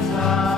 time.